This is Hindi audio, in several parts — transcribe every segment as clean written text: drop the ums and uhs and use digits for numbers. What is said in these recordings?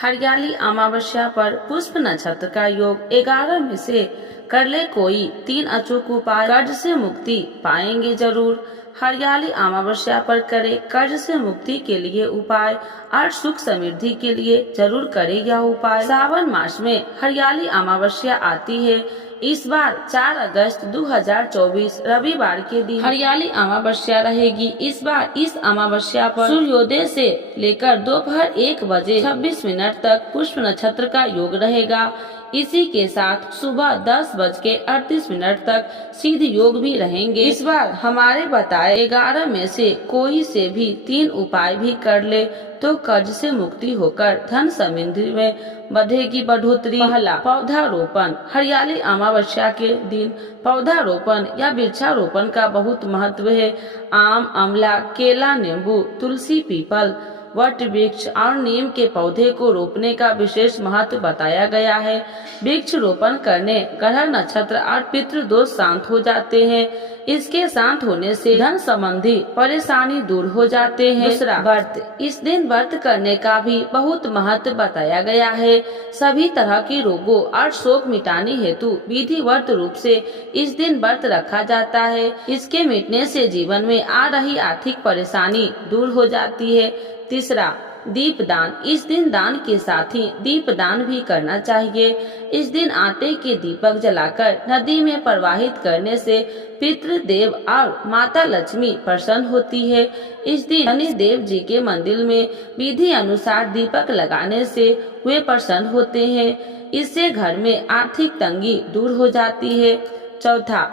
हरियाली अमावस्या पर पुष्प नक्षत्र का योग 11 में से कर ले कोई 3 अचूक उपाय, कर्ज से मुक्ति पाएंगे जरूर। हरियाली अमावस्या पर करे कर्ज से मुक्ति के लिए उपाय और सुख समृद्धि के लिए जरूर करे यह उपाय। सावन मास में हरियाली अमावस्या आती है। इस बार 4 अगस्त 2024 रविवार के दिन हरियाली अमावस्या रहेगी। इस बार इस अमावस्या पर सूर्योदय से लेकर दोपहर 1 बजे 26 मिनट तक पुष्प नक्षत्र का योग रहेगा। इसी के साथ सुबह 10:38 तक सिद्ध योग भी रहेंगे। इस बार हमारे बताए 11 में से कोई से भी 3 उपाय भी कर ले तो कर्ज से मुक्ति होकर धन समृद्धि में बढ़ेगी बढ़ोतरी। पहला, पौधारोपण। हरियाली अमावस्या के दिन पौधारोपण या वृक्षारोपण का बहुत महत्व है। आम, अमला, केला, नींबू, तुलसी, पीपल, वट वृक्ष और नीम के पौधे को रोपने का विशेष महत्व बताया गया है। वृक्ष रोपण करने ग्रह नक्षत्र और पितृ दोष शांत हो जाते हैं। इसके शांत होने से धन संबंधी परेशानी दूर हो जाते हैं। दूसरा, व्रत। इस दिन व्रत करने का भी बहुत महत्व बताया गया है। सभी तरह के रोगों और शोक मिटाने हेतु विधिवत रूप से इस दिन व्रत रखा जाता है। इसके मिटने से जीवन में आ रही आर्थिक परेशानी दूर हो जाती है। तीसरा, दीप दान। इस दिन दान के साथ ही दीप दान भी करना चाहिए। इस दिन आटे के दीपक जलाकर नदी में प्रवाहित करने से पितृदेव और माता लक्ष्मी प्रसन्न होती है। इस दिन शनि देव जी के मंदिर में विधि अनुसार दीपक लगाने से वे प्रसन्न होते हैं। इससे घर में आर्थिक तंगी दूर हो जाती है। चौथा,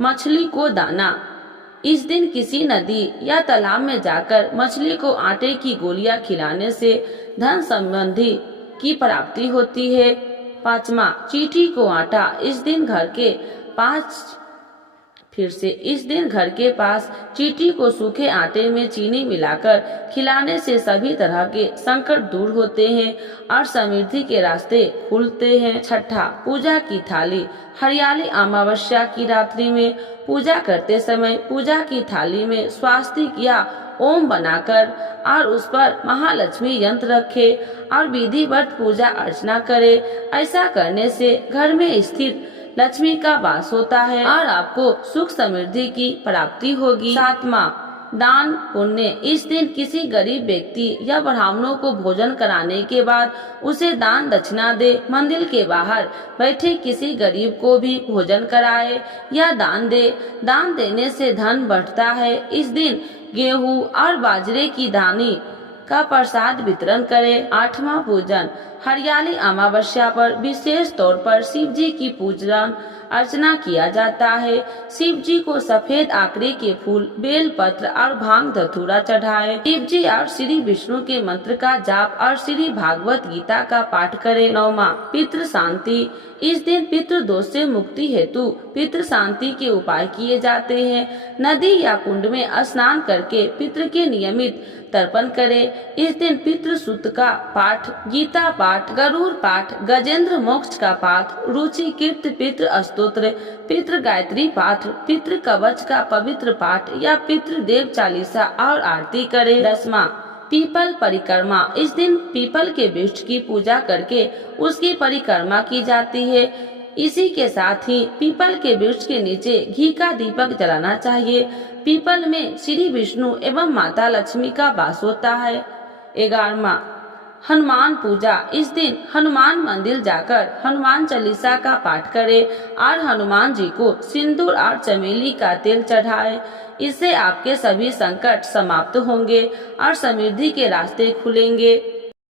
मछली को दाना। इस दिन किसी नदी या तालाब में जाकर मछली को आटे की गोलियां खिलाने से धन संबंधी की प्राप्ति होती है। पांचवा, चींटी को आटा। इस दिन घर के पास चींटी को सूखे आटे में चीनी मिलाकर खिलाने से सभी तरह के संकट दूर होते हैं और समृद्धि के रास्ते खुलते हैं। छठा, पूजा की थाली। हरियाली अमावस्या की रात्रि में पूजा करते समय पूजा की थाली में स्वास्तिक या ओम बनाकर और उस पर महालक्ष्मी यंत्र रखे और विधिवत पूजा अर्चना करे। ऐसा करने से घर में स्थित लक्ष्मी का वास होता है और आपको सुख समृद्धि की प्राप्ति होगी। सातवां, दान पुण्य। इस दिन किसी गरीब व्यक्ति या ब्राह्मणों को भोजन कराने के बाद उसे दान दक्षिणा दे। मंदिर के बाहर बैठे किसी गरीब को भी भोजन कराए या दान दे। दान देने से धन बढ़ता है। इस दिन गेहूं और बाजरे की दानी का प्रसाद वितरण करें। आठवां, पूजन। हरियाली अमावस्या पर विशेष तौर पर शिव जी की पूजन अर्चना किया जाता है। शिव जी को सफेद आकरे के फूल, बेल पत्र और भांग धतूरा चढ़ाए। शिव जी और श्री विष्णु के मंत्र का जाप और श्री भागवत गीता का पाठ करें। नौवां, पितृ शांति। इस दिन पितृ दोष से मुक्ति हेतु पितृ शांति के उपाय किए जाते हैं। नदी या कुंड में स्नान करके पितृ के नियमित तर्पण करें। इस दिन पितृ सूक्त का पाठ, गीता पाठ, गरुड़ पाठ, गजेंद्र मोक्ष का पाठ, रुचिकृत पितृ स्तोत्र, पितृ गायत्री पाठ, पितृ कवच का पवित्र पाठ या पितृ देव चालीसा और आरती करें। 10वां, पीपल परिक्रमा। इस दिन पीपल के वृक्ष की पूजा करके उसकी परिक्रमा की जाती है। इसी के साथ ही पीपल के वृक्ष के नीचे घी का दीपक जलाना चाहिए। पीपल में श्री विष्णु एवं माता लक्ष्मी का वास होता है। 11वां, हनुमान पूजा। इस दिन हनुमान मंदिर जाकर हनुमान चालीसा का पाठ करें और हनुमान जी को सिंदूर और चमेली का तेल चढ़ाएं। इससे आपके सभी संकट समाप्त होंगे और समृद्धि के रास्ते खुलेंगे।